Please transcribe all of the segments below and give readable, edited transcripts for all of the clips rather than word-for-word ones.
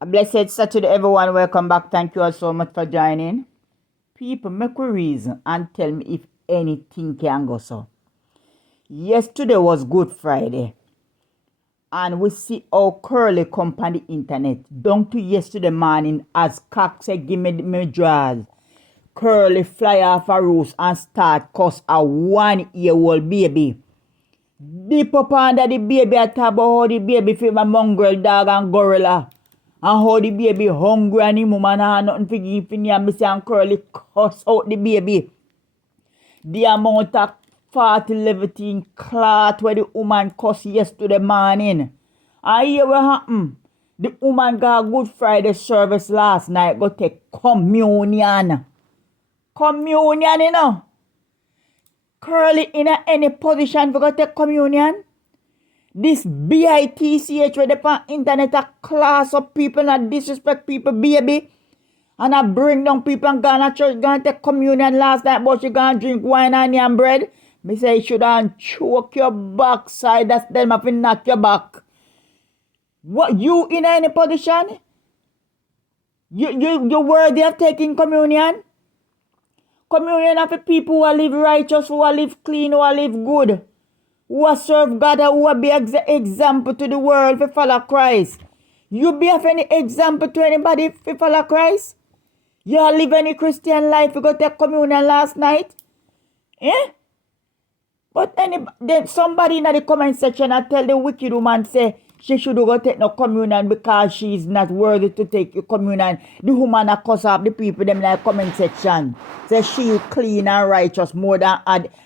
A blessed Saturday, everyone. Welcome back. Thank you all so much for joining. People, make a reason and tell me if anything can go so. Yesterday was Good Friday. And we see how Curly come on the internet. Down to yesterday morning, as Cock said, give me drawers. Curly fly off a roost and start cuss a 1-year-old baby. Deep up under the baby, I talk about how the baby feel a mongrel dog and gorilla. And how the baby hungry and the woman have nothing to give in here. Me say and Curly cuss out the baby. The amount of 40 levity clot where the woman cuss yesterday morning. And here what happened? The woman got a Good Friday service last night. Go take communion. Communion, you know. Curly in any position for go take communion. This bitch where they on internet a class of people and disrespect people, baby. And I bring down people and go to church, go and take communion last night, but you go and drink wine and yam bread. Me say you should have choke your backside, that's them if you knock your back. What, you in any position? You worthy of taking communion? Communion of the people who live righteous, who live clean, who live good, who serve God, and who be example to the world for follow Christ. You be of any example to anybody for follow Christ? You live any Christian life, you go take communion last night? Eh? But then somebody in the comment section I tell the wicked woman say she should go take no communion because she is not worthy to take communion. The woman cuss off the people them in the comment section. Say she clean and righteous more than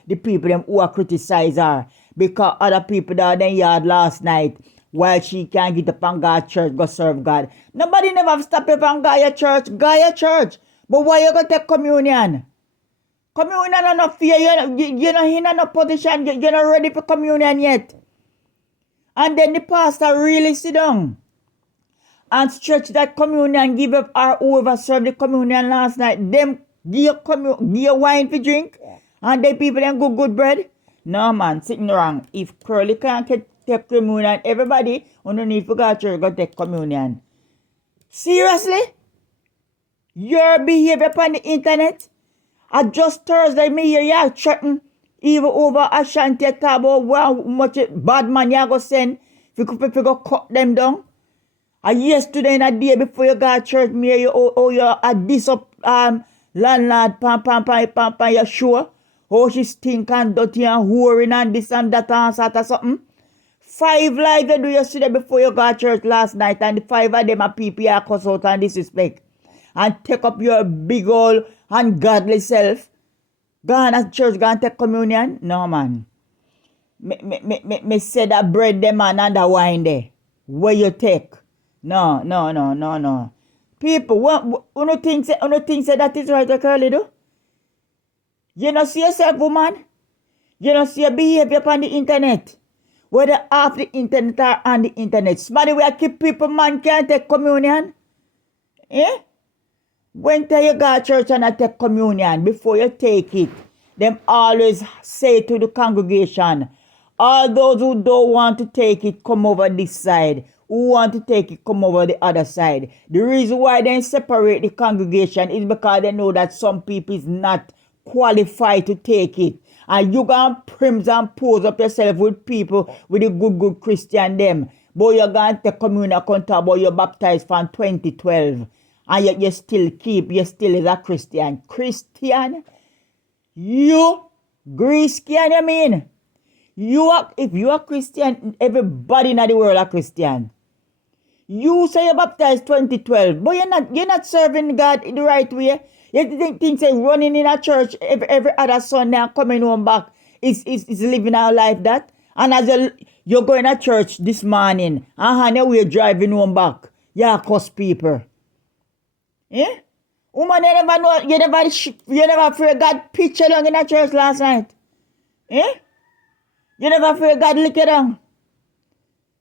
the people them who criticize her. Because other people that in yard last night while she can't get up and go to church, go serve God. Nobody never stop you from go to church. Go to church. But why you go take communion? Communion are not fear. You're not in no position. You're not ready for communion yet. And then the pastor really sit down and stretch that communion, give up our whoever served the communion last night. Them give you wine to drink. And then people then good bread. No man, sitting wrong. If Curly can't take communion, everybody underneath for God church go take communion. Seriously? Your behavior on the internet? Just Thursday, me hear you threaten even over Ashanti Tabo, how much bad man you go send if you go cut them down. And yesterday in a day before you got church, me hear you you this up landlord pam you sure? Oh, she stink and dirty and whoring and this and that and sort of something. 5 live you do yesterday before you got church last night, and the 5 of them are people you cuss out and disrespect. And take up your big old ungodly self. Go on at church, go and take communion. No, man. Me say that bread them and the wine there. Where you take? No. People, who no think say that is right, Curly do? You don't see yourself, woman? You don't see your behavior on the internet? Whether off the internet or on the internet. Somebody will keep people, man, can't take communion. Eh? When you go to church and I take communion, before you take it, them always say to the congregation, all those who don't want to take it, come over this side. Who want to take it, come over the other side. The reason why they separate the congregation is because they know that some people is not qualified to take it. And you going to prims and pose up yourself with people with the good Christian them. But you're going to take communion account about you're baptized from 2012. And yet you still is a Christian. Christian? You? Christian, you mean? If you are Christian, everybody in the world are Christian. You say you baptized 2012, but you're not serving God the right way. You think say running in a church every other Sunday and coming home back is living our life that? And as you're going to church this morning, and now we're driving home back, you cuss people. Eh? Woman, you never fear God picture down in the church last night. Eh? You never fear God look it down.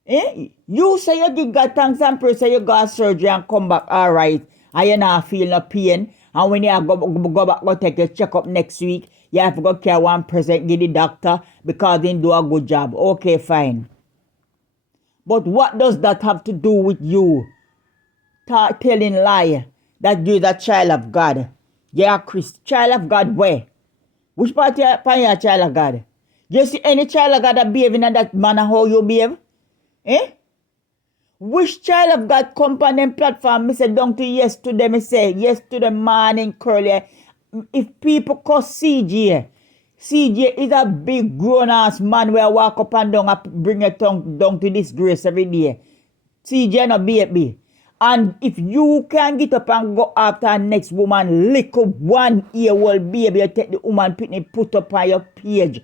Eh? You say you give God thanks and praise, say you got surgery and come back all right, and you not feel no pain. And when you go back, go take your checkup next week, you have to go carry one present, give the doctor because they do a good job. Okay, fine. But what does that have to do with you telling lie that you're a child of God. You're a Christ, child of God where? Which part you are a child of God? You see any child of God that behave in that manner how you behave? Eh? Which child of God come on them platform? Me say down to yes to them. Me say yes to the man in curly. If people call CJ is a big grown ass man where walk up and down and bring your tongue down to disgrace every day. CJ no baby. And if you can get up and go after next woman, lick up one ear old baby, you take the woman put up on your page.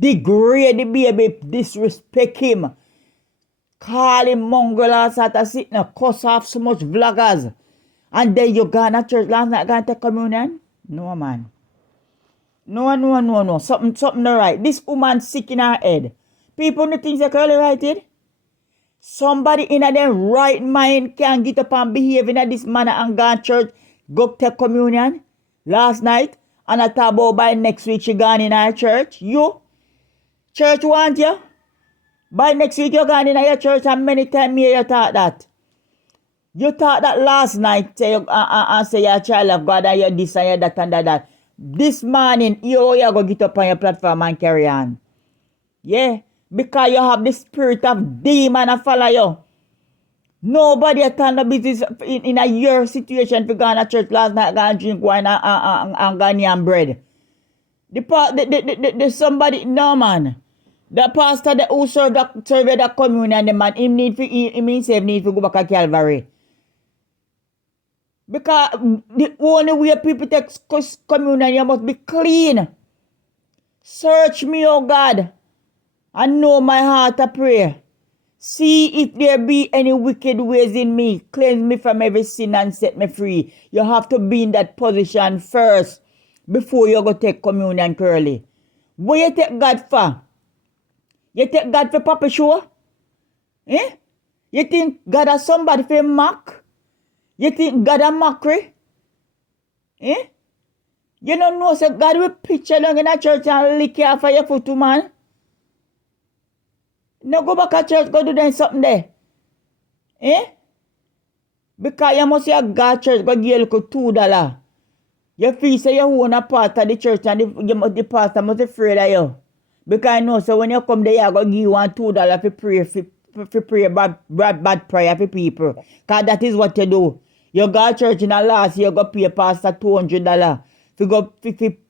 Degrade the baby, disrespect him. Call him mongrel ass at a sitting, cuss off so much vloggers. And then you gone to church last night, gone to communion? No, man. No. Something not right. This woman sick in her head. People don't think they curly righted. Somebody in their right mind can get up and behave in this manner and go to church, go to communion last night, and I talk about by next week she gone in her church. You? Church want you? By next week you gone in your church and many times you thought that. You thought that last night, say you're a child of God and you're this and you're that and that. This morning, you're going to get up on your platform and carry on. Yeah, because you have the spirit of demon that follow you. Nobody at all business in a year situation if you go to church last night and drink wine and Ghanaian bread. The somebody, no man. The pastor that who serve the communion, the man, he need to go back to Calvary. Because the only way people take communion, you must be clean. Search me, O God, and know my heart to pray. See if there be any wicked ways in me. Cleanse me from every sin and set me free. You have to be in that position first before you go take communion, Curly. What you take God for? You take God for Papa Show? Eh? You think God has somebody for mock? You think God a mockery? Eh? You don't know, so God will picture down in a church and lick you off of your foot, man. No, go back to church, go do then something there. Eh? Because you must have God church, go give you $2. You feel say you own a part of the church and the pastor must be afraid of you. Because I know, so when you come there, you go give you $2 for pray, for pray bad prayer for people. Because that is what you do. You go to church in the last year, you go pay pastor $200. For go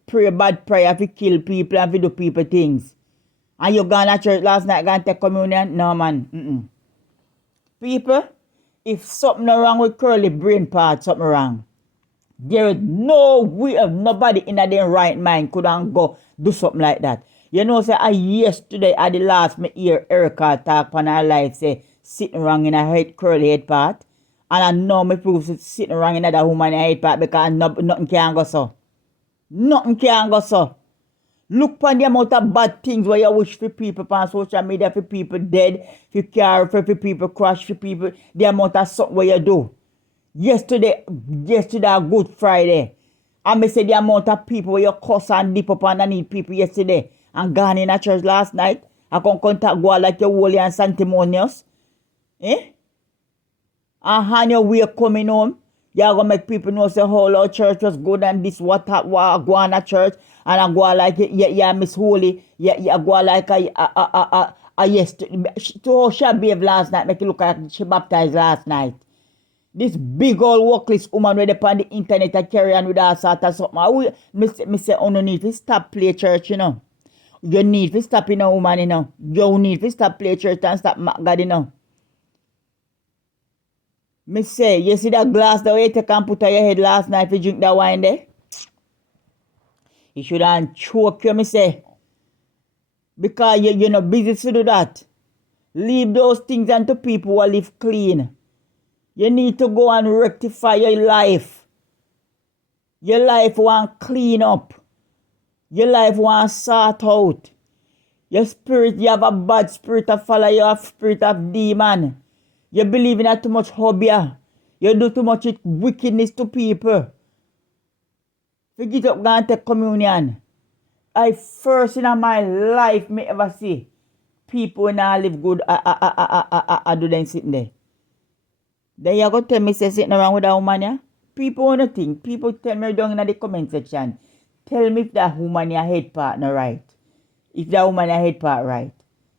pray bad prayer, for kill people and for do people things. And you gone to church last night, gone to take communion? No, man. People, if something wrong with Curly brain part, something wrong. There is no way of nobody in their right mind couldn't go do something like that. You know, say, yesterday at the last, me hear Erica talk on her life, say, sitting wrong in her head, curly head part. And I know me prove sitting wrong in that woman head part because nothing can go so. Nothing can go so. Look on the amount of bad things where you wish for people on social media, for people dead, for car, for people crash, for people, the amount of something where you do. Yesterday, Good Friday, and me say the amount of people where you cuss and dip up underneath people yesterday and gone in a church last night, I can contact go like your holy and sanctimonious. Eh? And on your way coming home, you're going to make people know say whole our church was good and this what go on a church and I go like yeah Miss Holy, yeah go like a yes to how she behaved last night, make it look like she baptized last night. This big old workless woman where they on the internet and carry on with her sort of something. Me say, oh, no need to stop play church, you know. You need to stop in a woman, you know. You need to stop play church and stop mock God, you know. Me say, you see that glass that you take and put on your head last night if you drink that wine there? You should have choke you, me say. Because you're not busy to do that. Leave those things unto people who live clean. You need to go and rectify your life. Your life want clean up. Your life want sort out. Your spirit, you have a bad spirit of follow you, a spirit of demon. You believe in too much hobby. You do too much wickedness to people. Forget up, go and take communion. I first in my life me ever see people when I live good, I do them sitting there. Then you go tell me say sitting around with that woman, yeah? People wanna think. People tell me down in the comment section. Tell me if that woman your head partner right. If that woman your head part right.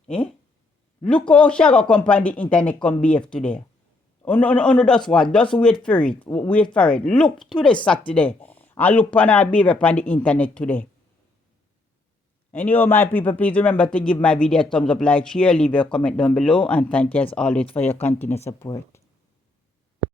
Eh? Look how she go come on the internet come behave today. Uno just what? Just wait for it. Wait for it. Look today Saturday. And look on her behavior on the internet today. Anyhow, my people, please remember to give my video a thumbs up, like, share, leave your comment down below, and thank you as always for your continued support.